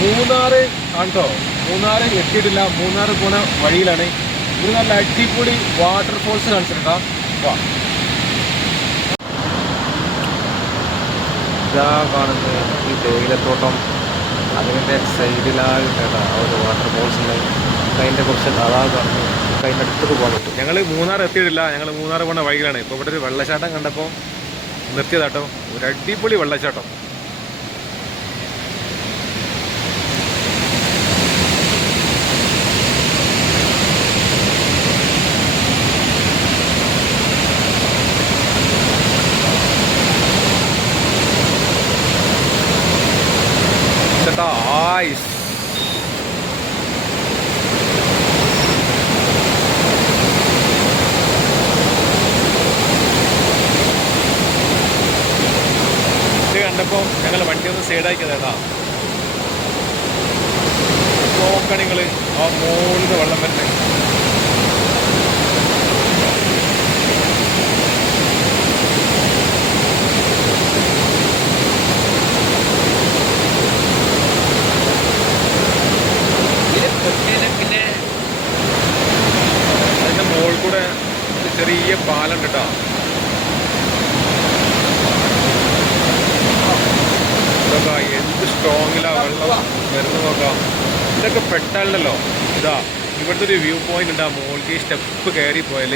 മൂന്നാറ് ആണ്ടോ മൂന്നാറ് എത്തിയിട്ടില്ല. മൂന്നാറ് പോണ വഴിയിലാണ്. ഇത് നല്ല അടിപൊളി വാട്ടർഫോൾസ് കാണിച്ചിട്ടുണ്ടോ? വാ. ഇതാ കാണുന്നത് ഈ തേയിലത്തോട്ടം. അതിന്റെ സൈഡിലായിട്ടാണ് ആ ഒരു വാട്ടർഫോൾസ് ഉണ്ട് അതിന്റെ കുറച്ച് അതാ കാണുന്നത് അതിന്റെ അടുത്തൊക്കെ പോകാൻ പറ്റും. ഞങ്ങൾ മൂന്നാർ എത്തിയിട്ടില്ല. ഞങ്ങൾ മൂന്നാർ പോണ വഴിയിലാണ്. ഇപ്പോൾ ഇവിടെ ഒരു വെള്ളച്ചാട്ടം കണ്ടപ്പോൾ നിർത്തിയതാട്ടോ. ഒരു അടിപൊളി വെള്ളച്ചാട്ടം. ആയിസ് ഇത് കണ്ടപ്പോൾ ഞങ്ങൾ വണ്ടി ഒന്ന് സൈഡാക്കിയത് കേട്ടാ. നോക്കണിങ്ങൾ ആ മോളിൽ വെള്ളം വരുന്നത് പിന്നെ അതിന്റെ മുകളിൽ കൂടെ ഒരു ചെറിയ പാലം കേട്ടോ എന്ത് സ്ട്രോങ്ങിലാ വെള്ളം വരുന്നത് നോക്കാം. ഇതൊക്കെ പെട്ടാലല്ലോ ഇതാ ഇവിടുത്തെ ഒരു വ്യൂ പോയിന്റ് ഉണ്ട് ആ മുകളിലേക്ക് സ്റ്റെപ്പ് കയറി പോയാൽ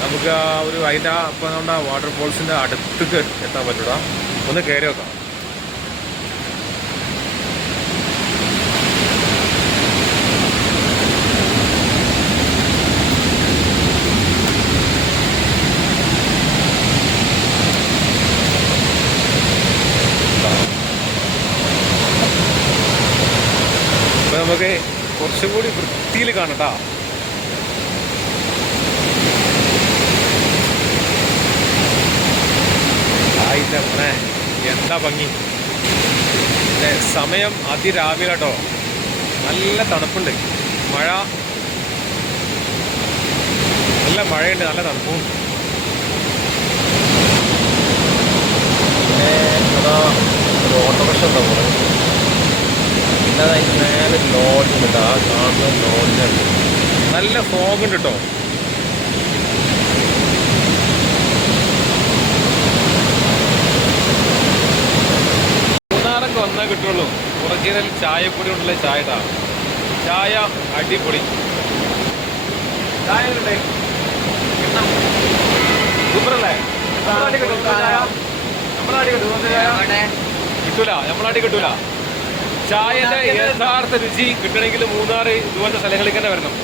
നമുക്ക് ആ ഒരു അതിന്റെ ആ ഇപ്പം നമ്മുടെ വാട്ടർഫോൾസിന്റെ അടുത്തേക്ക് എത്താൻ പറ്റൂടാ. ഒന്ന് കയറി നോക്കാം. നമുക്ക് കുറച്ചും കൂടി വൃത്തിയിൽ കാണട്ടാ ആയിട്ടെ എന്താ ഭംഗി? സമയം അതിരാവിലെ കേട്ടോ. നല്ല തണുപ്പുണ്ട്. മഴ. നല്ല മഴയുണ്ട് നല്ല തണുപ്പും. ഓട്ടോറിക്ഷ എന്താ പറയുന്നത് അത് അതിന് മേലെ ലോഡ്ജ് ഉണ്ട്. ആ കാണുന്ന ലോഡ്ജുണ്ട് നല്ല ഫോഗ് ഉണ്ട് കേട്ടോ മൂന്നാറൊക്കെ വന്നാൽ കിട്ടുള്ളൂ. ഒറിജിനൽ ചായപ്പൊടി കൊണ്ടുള്ള ചായ ചായ അടിപൊളി. ചായ കിട്ടൂല. നമ്മളാടി കിട്ടൂല. ചായന്റെ യഥാർത്ഥ രുചി കിട്ടണമെങ്കിൽ മൂന്നാറ് ഇതുപോലത്തെ സ്ഥലങ്ങളിൽ തന്നെ വരണം.